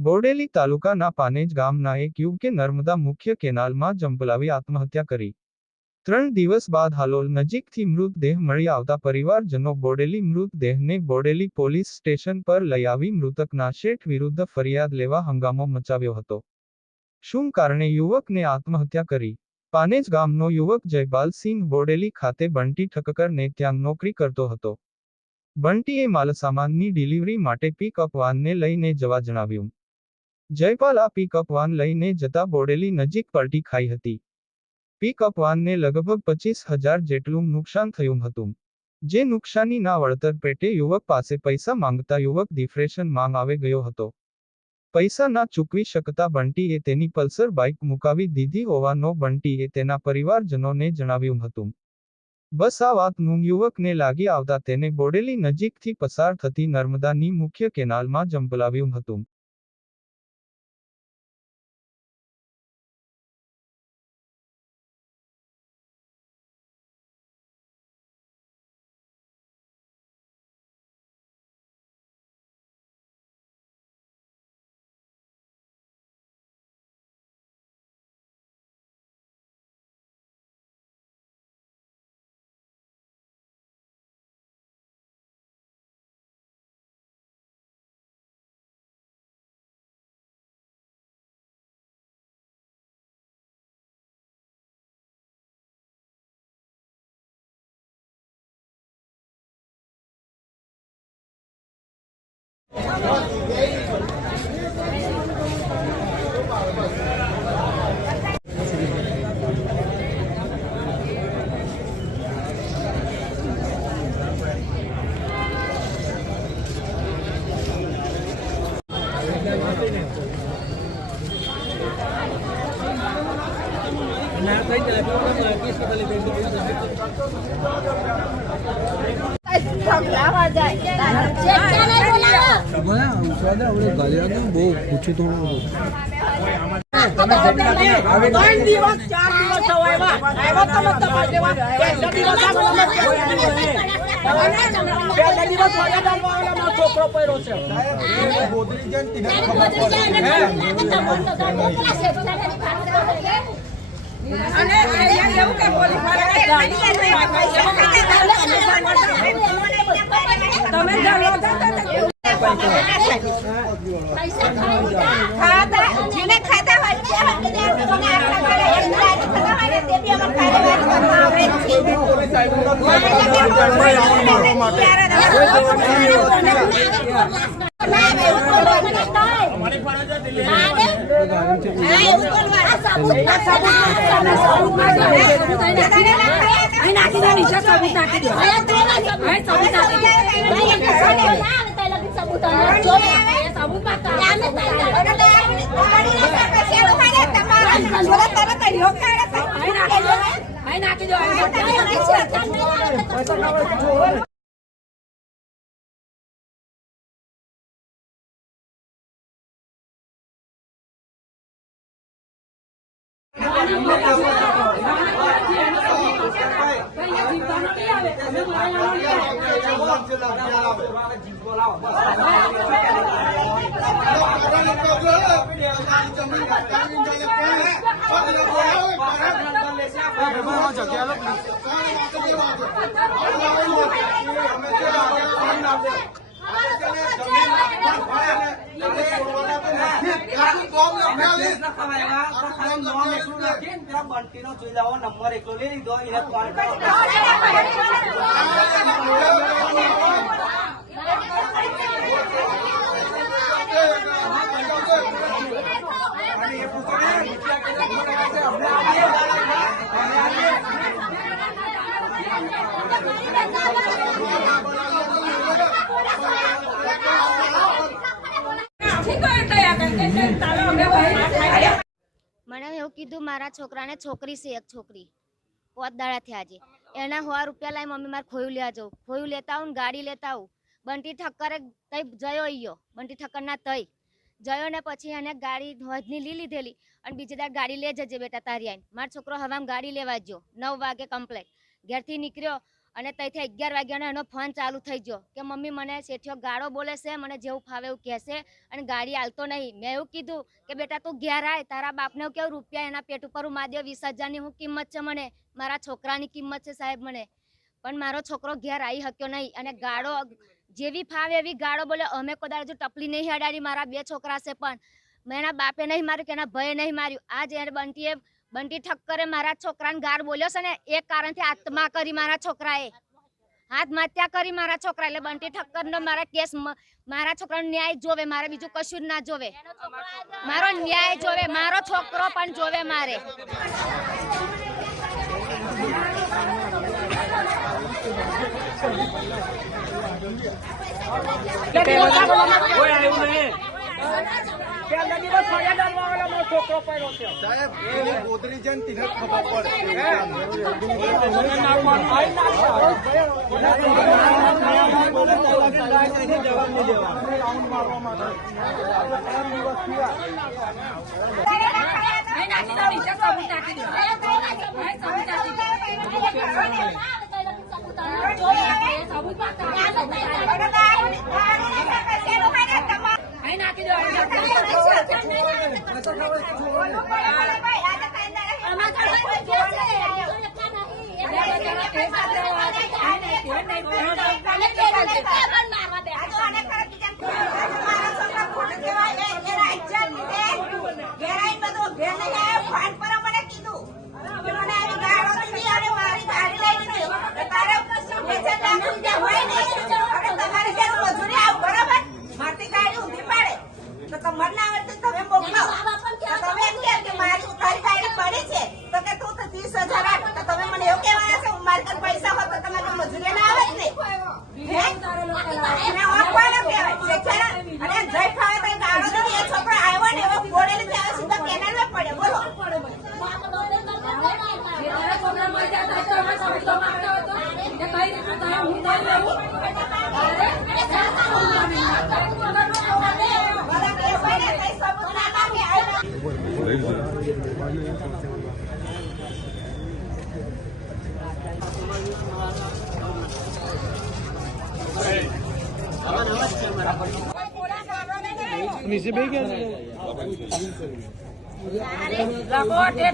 બોડેલી તાલુકાના પાનેજ ગામના એક યુવકે નર્મદા મુખ્ય કેનાલમાં જંપલાવી આત્મહત્યા કરી। 3 દિવસ બાદ હાલોલ નજીકથી મૃતદેહ મળી આવતા પરિવારજનો બોડેલી મૃતદેહને બોડેલી પોલીસ સ્ટેશન પર લઈ આવી મૃતકના શેઠ વિરુદ્ધ ફરિયાદ લેવા હંગામો મચાવ્યો હતો। શું કારણે યુવકને આત્મહત્યા કરી? પાનેજ ગામનો યુવક જયપાલસિંહ બોડેલી ખાતે બંટી ઠક્કરને ત્યાં નોકરી કરતો હતો। બંટીએ માલસામાનની ડિલિવરી માટે પિકઅપ વાનને લઈને જવા જણાવ્યું। જયપાલ આ પિકઅપ વાન લઈને જતા બોડેલી નજીક પલટી ખાઈ હતી। પિકઅપ વાનને લગભગ 25,000 જેટલું નુકસાન થયું હતું। જે નુકસાનીના વળતર પેટે યુવક પાસે પૈસા માંગતા યુવક ડિપ્રેશનમાં આવી ગયો હતો। પૈસા ના ચૂકવી શકતા બંટીએ તેની પલ્સર બાઇક મુકાવી દીધી હોવાનો બંટીએ તેના પરિવારજનોને જણાવ્યું હતું। બસ આ વાતનું યુવકને લાગી આવતા તેને બોડેલી નજીકથી પસાર થતી નર્મદાની મુખ્ય કેનાલમાં જંપલાવ્યું હતું। મને એવું કીધું મારા છોકરાને છોકરી છે એક છોકરી 5 દાડા થયા છે એના 100 રૂપિયા લઈ મમ્મી મારે ખોયું લેવા જાઉં ખોયું લેતા આવું ગાડી લેતા આવું બંટી ઠક્કરે તઈ જયો ઈયો બંટી ઠક્કર ના તઈ જયો ને પછી એને ગાડી હોજની લીધેલી અને બીજી દાડ ગાડી લે જજે બેટા તારી આઈને મારો છોકરો હવામ ગાડી લેવા ગયો 9 વાગે કમ્પ્લીટ ઘેરથી નીકળ્યો અને ત્યાંથી 11 વાગ્યાનો એનો ફોન ચાલુ થઈ ગયો કે મમ્મી મને શેઠિયો ગાળો બોલે છે, મને જેવું ફાવે એવું કહેશે અને ગાડી હાલતો નહીં. મેં એવું કીધું કે બેટા તું ઘેર આય, તારા બાપને કેવું રૂપિયા એના પેટ ઉપર હું માર્યો 20,000ની હું કિંમત છે, મને મારા છોકરાની કિંમત છે સાહેબ મને. પણ મારો છોકરો ઘેર આવી શક્યો નહીં અને ગાળો જેવી ફાવે એવી ગાળો બોલે. અમે કદાચ હજુ ટપલી નહીં હડાડી, મારા 2 છોકરા છે પણ મેં એના બાપે નહીં માર્યું કે એના ભાઈએ નહીં માર્યું. આજ એને બંટી ઠક્કરે મારા છોકરાને ગાળ બોલ્યો છે ને, એક કારણથી આત્મા કરી મારા છોકરાએ, આત્મહત્યા કરી મારા છોકરા. એટલે બંટી ઠક્કરનો મારા કેસ, મારા છોકરાનો ન્યાય જોવે મારે, બીજું કશું જ ના જોવે. મારો ન્યાય જોવે, મારો છોકરો પણ જોવે મારે.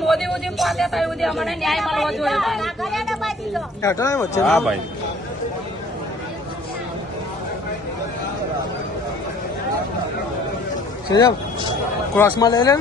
મોદી ઉદી પહોંચે તો એવું અમને ન્યાય મળવો જોઈએ. હા ભાઈ ક્રોસમાં લઈ લે.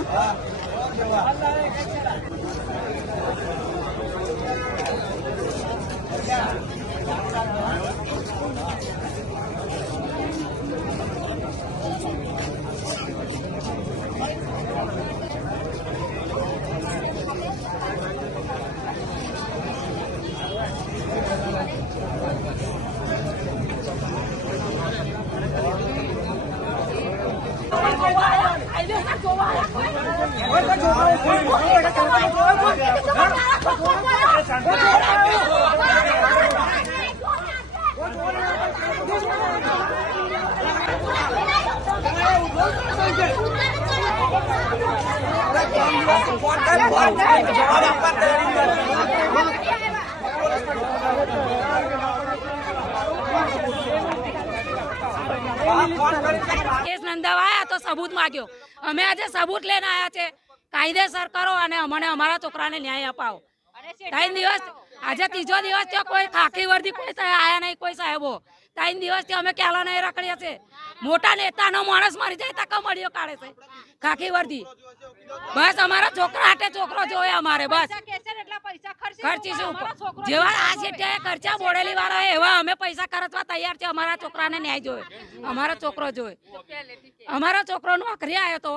કેસ નોંધાવાયા તો સબૂત માંગ્યો. અમે આજે સબૂત લઈને આવ્યા છે. કાયદેસર કરો અને અમને અમારા છોકરાને ન્યાય અપાવો. 3 દિવસ, આજે 3જો દિવસ થયો, કોઈ ખાખી વર્દી કોઈ આયા નહીં, કોઈ સાહેબો. 3 દિવસથી અમે ક્યાલા નહીં રખડ્યા છે. મોટા નેતાનો માણસ મારી જાય તો કમળીઓ કાઢે છે ખાખી વર્દી. બસ અમારા છોકરા હાટે છોકરો જોવે અમારે, બસ ખર્ચીશું. જેવા આ શેઠિયાએ ખર્ચા બોડેલી વાળા એવા અમે પૈસા ખર્ચવા તૈયાર છે. અમારા છોકરાને ન્યાય જોવે, અમારો છોકરો જોવે. અમારો છોકરો નોકરી આવ્યો તો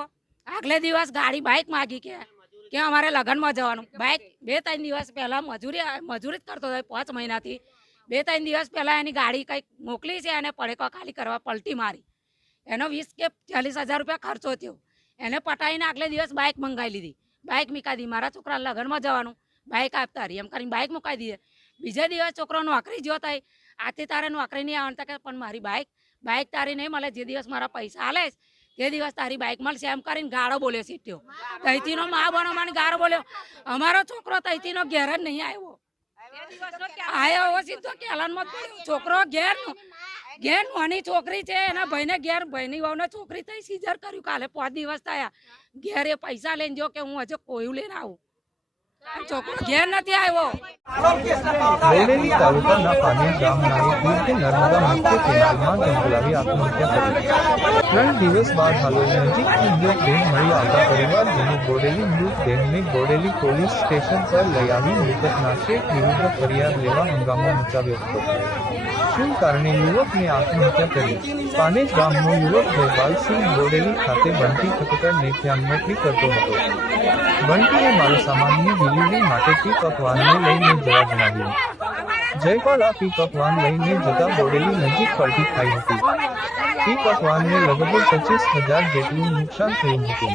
આગલે દિવસ ગાડી બાઇક માગી કે અમારે લગ્નમાં જવાનું. બાઇક 2-3 દિવસ પહેલા મજૂરી જ કરતો હતો 5 મહિનાથી. 2-3 દિવસ પહેલા એની ગાડી કંઈક મોકલી છે અને પડેકો ખાલી કરવા પલટી મારી. એનો 20 કે 40,000 રૂપિયા ખર્ચો થયો. એને પટાઈને આગલે દિવસ બાઇક મંગાવી લીધી. બાઇક મૂકાઈ દીધી. મારા છોકરા લગ્નમાં જવાનું, બાઇક આપતા રહી એમ કરીને બાઇક મુકાઈ દીધી. બીજા દિવસ છોકરો નોકરી જો થાય, આથી તારે નોકરી નહીં આવતા કે પણ મારી બાઇક તારી નહીં મળે. જે દિવસ મારા પૈસા આલે તે દિવસ તારી બાઇક મળશે એમ કરીને ગાળો બોલ્યો સીટ્યો. તૈતીનો મા બનો મને ગાળો બોલ્યો. અમારો છોકરો તૈતીનો ઘેર જ નહીં આવ્યો. આયા હવે સીધો કેલાનમાં જ પડ્યો. છોકરો ઘેર નાની છોકરી છે, એના ભાઈને ઘેર ભાઈની વહુને છોકરી થઈ સીઝર કર્યું કાલે 5 દિવસ થયા. ઘેર એ પૈસા લઈને જો કે હું હજુ કોયું લઈને આવું, છોકરો ઘેર નથી આવ્યો. બોડેલી તાલુકાના પાનેજ ગામના એક યુવકે નર્મદા મુખ્ય કેનાલમાં જંપલાવી આત્મહત્યા કરી. 3 દિવસ બાદ હાલોલ નજીકથી મૃતદેહ મળી આવતા પરિવારજનો બોડેલી મૃતદેહને બોડેલી પોલીસ સ્ટેશન પર લઈ આવી મૃતકના શેઠ વિરુદ્ધ ફરિયાદ લેવા હંગામો મચાવ્યો હતો. શું કારણે યુવકને આત્મહત્યા કરી? પાનેજ ગામનો યુવક જયપાલસિંહ બોડેલી ખાતે બંટી ખટકરને ત્યાં નોકરી કરતો હતો. બંટીએ માલસામાનની ડિલિવરી માટે પિકઅપ વાનને લઈને જવા જણાવ્યું. જયપાલ આ પિકઅપ વાન લઈને જતા બોડેલી નજીક પલટી ખાઈ હતી. પિકઅપ વાનને લગભગ 25,000 જેટલું નુકસાન થયું હતું.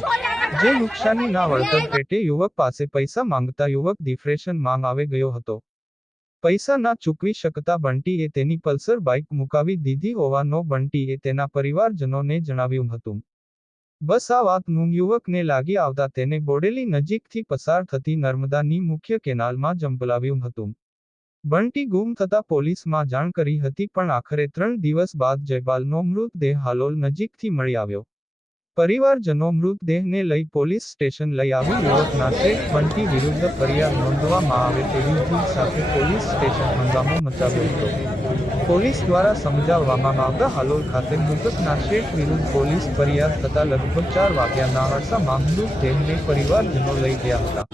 જે નુકસાનીના વળતર પેટે યુવક પાસે પૈસા માંગતા યુવક ડિપ્રેશનમાં આવી ગયો હતો. પૈસા ના ચૂકવી શકતા બંટીએ તેની પલ્સર બાઇક મુકાવી દીધી હોવાનો બંટીએ તેના પરિવારજનોને જણાવ્યું હતું. બસ આ વાતનું યુવકને લાગી આવતા તેને બોડેલી નજીકથી પસાર થતી નર્મદાની મુખ્ય કેનાલમાં જંપલાવ્યું હતું. બંટી ગુમ થતા પોલીસમાં જાણ કરી હતી, પણ આખરે 3 દિવસ બાદ જયપાલનો મૃતદેહ હાલોલ નજીકથી મળી આવ્યો. પરિવારજનો મૃતદેહને લઈ પોલીસ સ્ટેશન લઈ આવી યુવકના શેઠ બંટી વિરુદ્ધ ફરિયાદ નોંધવામાં આવે તેવી ધૂળ સાથે પોલીસ સ્ટેશન હંગામો મચાવ્યો હતો. પોલીસ દ્વારા સમજાવવામાં આવતા હાલોલ ખાતે મૃતકના શેઠ વિરુદ્ધ પોલીસ ફરિયાદ થતા લગભગ 4 વાગ્યાના અરસામાં મૃતદેહને પરિવારજનો લઈ ગયા હતા.